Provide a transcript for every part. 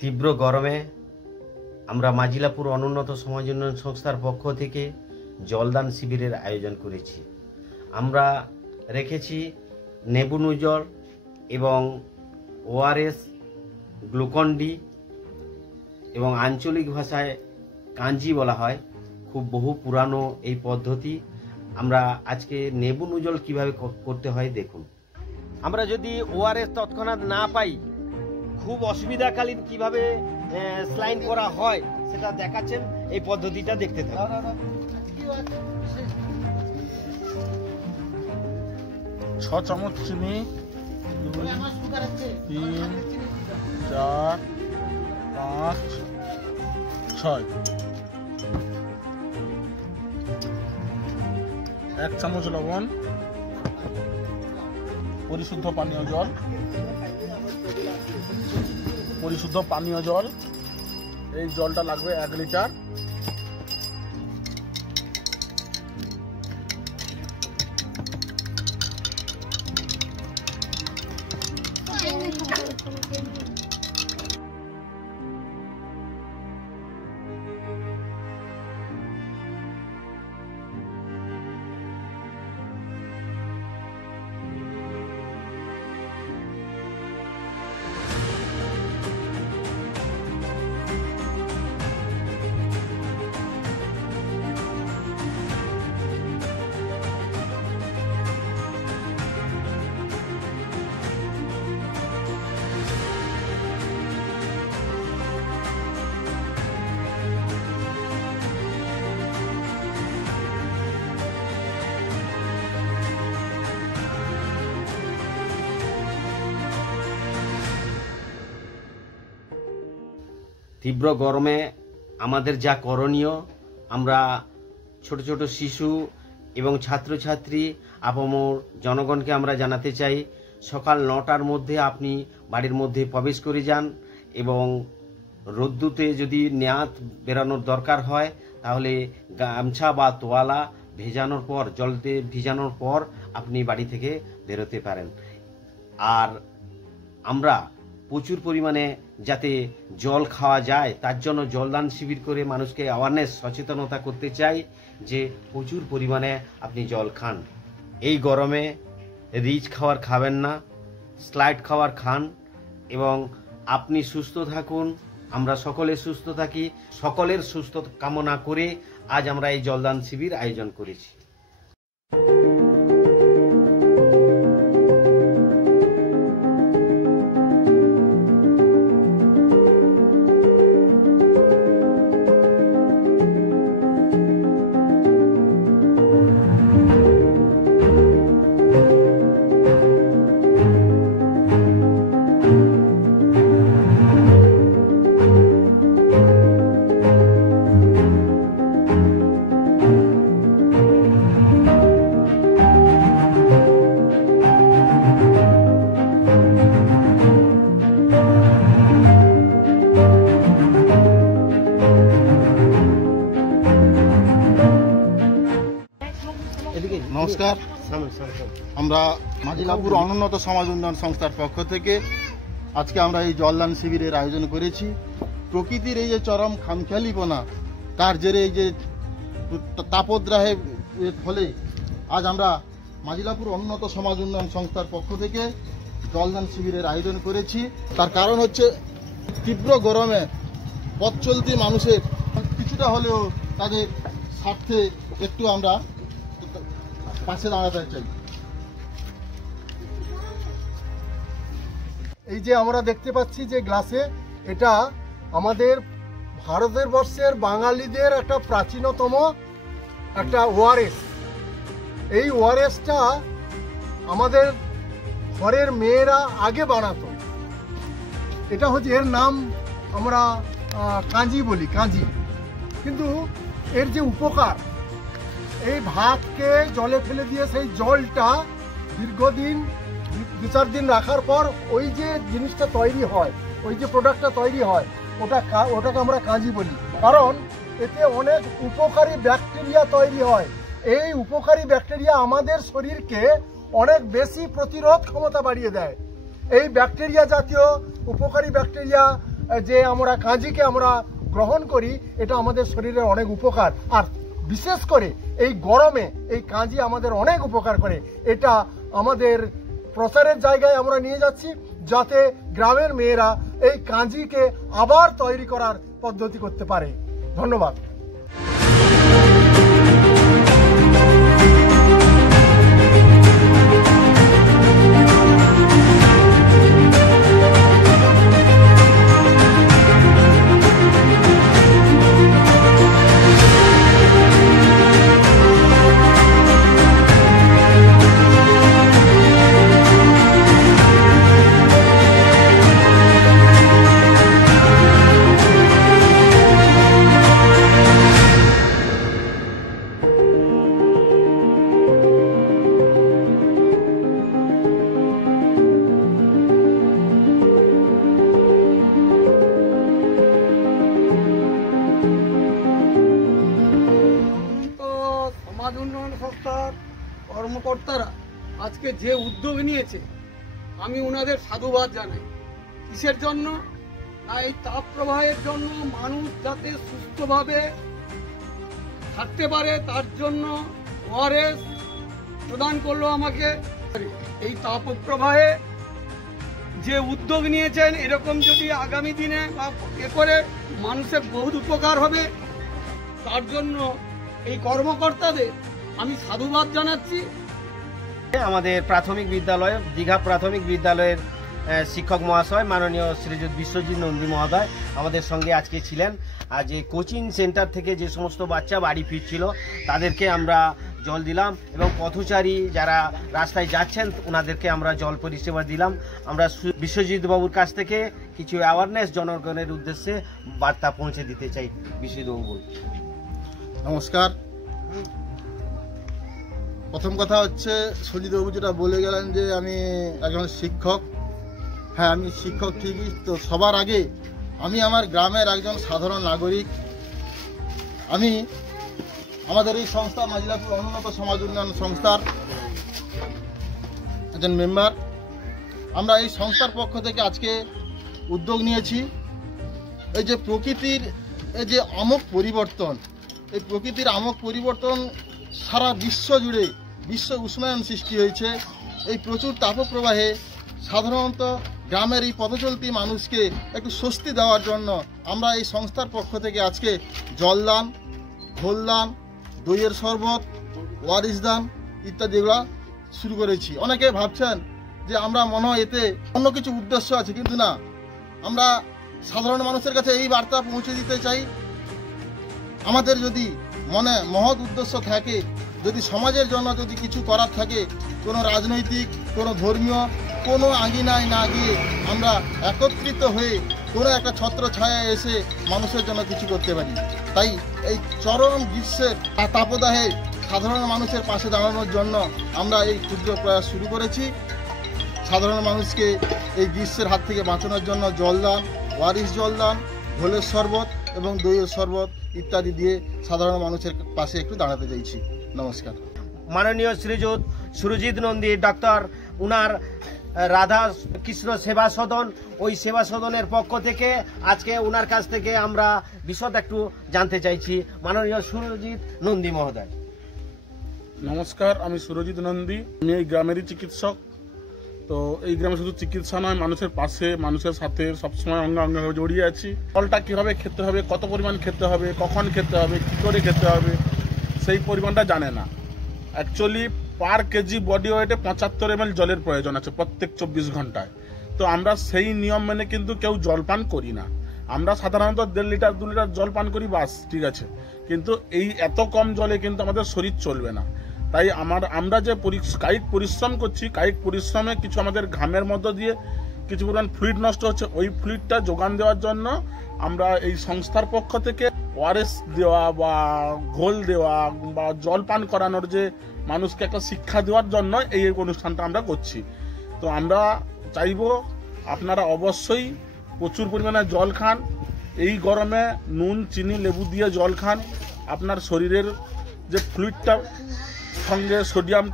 তীব্র গরমে আমরা মাজিলাপুর অনুন্নত সমাজ উন্নয়ন সংস্থার পক্ষ থেকে জলদান শিবিরের আয়োজন করেছি। আমরা রেখেছি নেবু নুজল এবং ওআরএস, গ্লুকন-ডি এবং আঞ্চলিক ভাষায় কাঞ্জি বলা হয়। খুব বহু পুরানো এই পদ্ধতি। আমরা আজকে নেবু নুজল কিভাবে করতে হয় দেখুন। আমরা যদি ওআরএস তৎক্ষণাৎ না পাই, খুব অসুবিধাকালীন কিভাবে স্লাইন করা হয় সেটা দেখাচ্ছেন। এই পদ্ধতিটা দেখতে থাকুন। 6 চামচ চিনি, 2, 3, 4, 5, 6, 1 চামচ লবণ, পরিশুদ্ধ পানীয় জল, এই জলটা লাগবে 1 লিটার। তীব্র গরমে আমাদের যা করণীয়, আমরা ছোট ছোট শিশু এবং ছাত্রছাত্রী আপামর জনগণকে আমরা জানাতে চাই, সকাল 9টার মধ্যে আপনি বাড়ির মধ্যে প্রবেশ করে যান এবং রোদ্দুতে যদি নেয়াত বেরানোর দরকার হয় তাহলে গামছা বা তোয়ালা ভেজানোর পর, জলতে ভিজানোর পর আপনি বাড়ি থেকে বেরোতে পারেন। আর আমরা প্রচুর পরিমাণে যাতে জল খাওয়া যায় তার জন্য জলদান শিবির করে মানুষকে অ্যাওয়ারনেস, সচেতনতা করতে চাই যে প্রচুর পরিমাণে আপনি জল খান। এই গরমে রিচ খাবার খাবেন না, স্লাইড খাবার খান এবং আপনি সুস্থ থাকুন, আমরা সকলে সুস্থ থাকি। সকলের সুস্থ কামনা করে আজ আমরা এই জলদান শিবির আয়োজন করেছি। নমস্কার, আমরা মাজিলাপুর অনুন্নত সমাজ উন্নয়ন সংস্থার পক্ষ থেকে আজকে আমরা এই জলদান শিবিরের আয়োজন করেছি। প্রকৃতির এই যে চরম খামখেয়ালিপনা, তার জেরে এই যে তাপদ্রাহের ফলে আজ আমরা মাজিলাপুর অনুন্নত সমাজ উন্নয়ন সংস্থার পক্ষ থেকে জলদান শিবিরের আয়োজন করেছি। তার কারণ হচ্ছে তীব্র গরমে পথ চলতি মানুষের কিছুটা হলেও তাদের স্বার্থে একটু আমরা পাশে দাঁড়াতে চাই। এই যে আমরা দেখতে পাচ্ছি যে গ্লাসে, এটা আমাদের ভারতের বর্ষের বাঙালিদের একটা প্রাচীনতম একটা ওআরএস। এই ওআরএসটা আমাদের ঘরের মেয়েরা আগে বানাতো। এটা হচ্ছে, এর নাম আমরা কাঞ্জি বলি, কাঞ্জি। কিন্তু এর যে উপকার, এই ভাতকে জলে ফেলে দিয়ে সেই জলটা দীর্ঘদিন 2-4 দিন রাখার পর ওই যে জিনিসটা তৈরি হয়, ওই যে প্রোডাক্টটা তৈরি হয়, ওটাকে আমরা কাঞ্জি বলি। কারণ এতে অনেক উপকারী ব্যাকটেরিয়া তৈরি হয়। এই উপকারী ব্যাকটেরিয়া আমাদের শরীরকে অনেক বেশি প্রতিরোধ ক্ষমতা বাড়িয়ে দেয়। এই ব্যাকটেরিয়া জাতীয় উপকারী ব্যাকটেরিয়া যে আমরা কাঁজিকে আমরা গ্রহণ করি, এটা আমাদের শরীরের অনেক উপকার। আর বিশেষ করে এই গরমে এই কাঁজি আমাদের অনেক উপকার করে। এটা আমাদের প্রচারের জায়গায় আমরা নিয়ে যাচ্ছি, যাতে গ্রামের মেয়েরা এই কাঁজিকে আবার তৈরি করার পদ্ধতি করতে পারে। ধন্যবাদ। সমাজ উন্নয়ন সংস্থার কর্মকর্তারা আজকে যে উদ্যোগ নিয়েছে, আমি ওনাদের সাধুবাদ জানাই। কিসের জন্য? না, এই তাপ প্রবাহের জন্য মানুষ যাতে সুস্থভাবে থাকতে পারে তার জন্য ওআরএস প্রদান করলো আমাকে। এই তাপ প্রবাহে যে উদ্যোগ নিয়েছেন, এরকম যদি আগামী দিনে বা করে মানুষের বহুত উপকার হবে, তার জন্য এই কর্মকর্তাদের আমি সাধুবাদ জানাচ্ছি। আমাদের প্রাথমিক বিদ্যালয়, দীঘা প্রাথমিক বিদ্যালয়ের শিক্ষক মহাশয় মাননীয় শ্রীযুত বিশ্বজিৎ নন্দী মহোদয় আমাদের সঙ্গে আজকে ছিলেন। আর যে কোচিং সেন্টার থেকে যে সমস্ত বাচ্চা বাড়ি ফিরছিল তাদেরকে আমরা জল দিলাম, এবং পথচারী যারা রাস্তায় যাচ্ছেন ওনাদেরকে আমরা জল পরিষেবা দিলাম। আমরা বিশ্বজিৎ বাবুর কাছ থেকে কিছু অ্যাওয়ারনেস জনগণের উদ্দেশ্যে বার্তা পৌঁছে দিতে চাই। বিশ্বজিৎ বাবু। নমস্কার। প্রথম কথা হচ্ছে, সঞ্জিত বাবু যেটা বলে গেলেন যে আমি একজন শিক্ষক। হ্যাঁ, আমি শিক্ষক ঠিকই, তো সবার আগে আমি আমার গ্রামের একজন সাধারণ নাগরিক। আমি আমাদের এই সংস্থা মাজিলাপুর অনুন্নত সমাজ উন্নয়ন সংস্থার একজন মেম্বার। আমরা এই সংস্থার পক্ষ থেকে আজকে উদ্যোগ নিয়েছি, এই যে প্রকৃতির এই যে আমূল পরিবর্তন, এই প্রকৃতির আমূল পরিবর্তন সারা বিশ্ব জুড়ে বিশ্ব উষ্ণায়ন সৃষ্টি হয়েছে। এই প্রচুর তাপপ্রবাহে সাধারণত গ্রামের এই পথচলতি মানুষকে একটু স্বস্তি দেওয়ার জন্য আমরা এই সংস্থার পক্ষ থেকে আজকে জলদান, ঘোলদান, দইয়ের শরবত, ওয়ারিস দান ইত্যাদি এগুলো শুরু করেছি। অনেকে ভাবছেন যে আমরা মনে হয় এতে অন্য কিছু উদ্দেশ্য আছে, কিন্তু না, আমরা সাধারণ মানুষের কাছে এই বার্তা পৌঁছে দিতে চাই, আমাদের যদি মনে মহৎ উদ্দেশ্য থাকে, যদি সমাজের জন্য যদি কিছু করার থাকে, কোনো রাজনৈতিক, কোনো ধর্মীয়, কোনো আঙিনায় না গিয়ে আমরা একত্রিত হয়ে কোনো একটা ছত্র ছায়া এসে মানুষের জন্য কিছু করতে পারি। তাই এই চরম গ্রীষ্মের তাপদাহে সাধারণ মানুষের পাশে দাঁড়ানোর জন্য আমরা এই ক্ষুদ্র প্রয়াস শুরু করেছি। সাধারণ মানুষকে এই গ্রীষ্মের হাত থেকে বাঁচানোর জন্য জলদান, ওয়ারিস জলদান, ঘোলের শরবত এবং দইয়ের শরবত ইত্যাদি দিয়ে সাধারণ মানুষের পাশে একটু দাঁড়াতে চাইছি। নমস্কার। মাননীয় শ্রীযুত সুরজিৎ নন্দী ডক্টর, উনার রাধা কৃষ্ণ সেবা সদন, ওই সেবা সদনের পক্ষ থেকে আজকে উনার কাছ থেকে আমরা বিশদ একটু জানতে চাইছি। মাননীয় সুরজিৎ নন্দী মহোদয়। নমস্কার, আমি সুরজিৎ নন্দী। আমি এই গ্রামেরই চিকিৎসক। তো এই গ্রামে শুধু চিকিৎসা নয়, মানুষের পাশে, মানুষের সাথে সবসময় অঙ্গাঙ্গে জড়িয়ে আছি। ফলটা কীভাবে খেতে হবে, কত পরিমাণ খেতে হবে, কখন খেতে হবে, কী করে খেতে হবে, সেই পরিমাণটা জানে না। অ্যাকচুয়ালি পার কেজি বডি ওয়েটে 75 ml জলের প্রয়োজন আছে প্রত্যেক 24 ঘন্টায়। তো আমরা সেই নিয়ম মেনে কিন্তু কেউ জল পান করি না। আমরা সাধারণত 1.5 লিটার 2 লিটার জল পান করি, বাস, ঠিক আছে। কিন্তু এই এত কম জলে কিন্তু আমাদের শরীর চলবে না। তাই আমরা যে কায়িক পরিশ্রম করছি, কায়িক পরিশ্রমে কিছু আমাদের ঘামের মধ্য দিয়ে কিছু পরিমাণ ফ্লুইড নষ্ট হচ্ছে, ওই ফ্লুইডটা যোগান দেওয়ার জন্য আমরা এই সংস্থার পক্ষ থেকে ওআরএস দেওয়া বা ঘোল দেওয়া বা জল পান করানোর যে মানুষকে একটা শিক্ষা দেওয়ার জন্য এই অনুষ্ঠানটা আমরা করছি। তো আমরা চাইব আপনারা অবশ্যই প্রচুর পরিমাণে জল খান। এই গরমে নুন, চিনি, লেবু দিয়ে জল খান। আপনার শরীরের যে ফ্লুইডটা সঙ্গে সোডিয়াম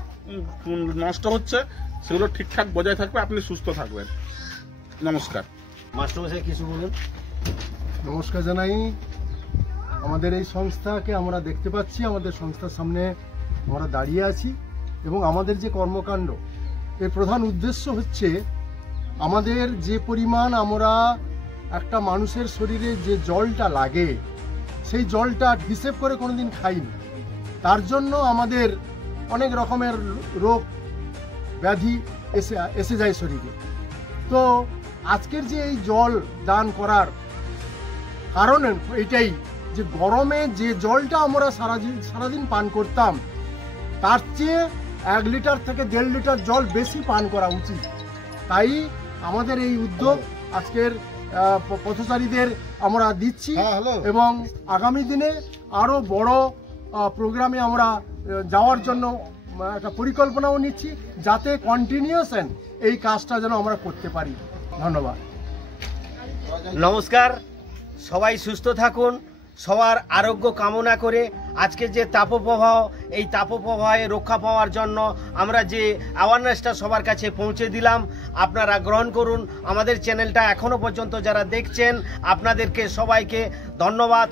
নষ্ট হচ্ছে সেগুলো ঠিকঠাক বজায় থাকবে, আপনি সুস্থ থাকবেন। নমস্কার। মাস্টারমশাই কিছু বলুন। নমস্কার জানাই। আমাদের এই সংস্থাকে আমরা দেখতে পাচ্ছি, আমাদের সংস্থার সামনে আমরা দাঁড়িয়ে আছি এবং আমাদের যে কর্মকাণ্ড এর প্রধান উদ্দেশ্য হচ্ছে আমাদের যে পরিমাণ আমরা একটা মানুষের শরীরে যে জলটা লাগে সেই জলটা হিসেব করে কোনোদিন খাইনি। তার জন্য আমাদের অনেক রকমের রোগ ব্যাধি এসে যায় শরীরে। তো আজকের যে এই জল দান করার কারণ এটাই যে গরমে যে জলটা আমরা সারাদিন পান করতাম তার চেয়ে 1 লিটার থেকে 1.5 লিটার জল বেশি পান করা উচিত। তাই আমাদের এই উদ্যোগ আজকের পথচারীদের আমরা দিচ্ছি এবং আগামী দিনে আরো বড় প্রোগ্রামে আমরা যাওয়ার জন্য একটা পরিকল্পনাও নিচ্ছি, যাতে কন্টিনিউশন এই কাজটা যেন আমরা করতে পারি। ধন্যবাদ। নমস্কার, সবাই সুস্থ থাকুন, সবার আরোগ্য কামনা করে আজকে যে তাপপ্রবাহ, এই তাপপ্রবাহে রক্ষা পাওয়ার জন্য আমরা যে অ্যাওয়ারনেসটা সবার কাছে পৌঁছে দিলাম, আপনারা গ্রহণ করুন। আমাদের চ্যানেলটা এখনো পর্যন্ত যারা দেখছেন আপনাদেরকে সবাইকে ধন্যবাদ।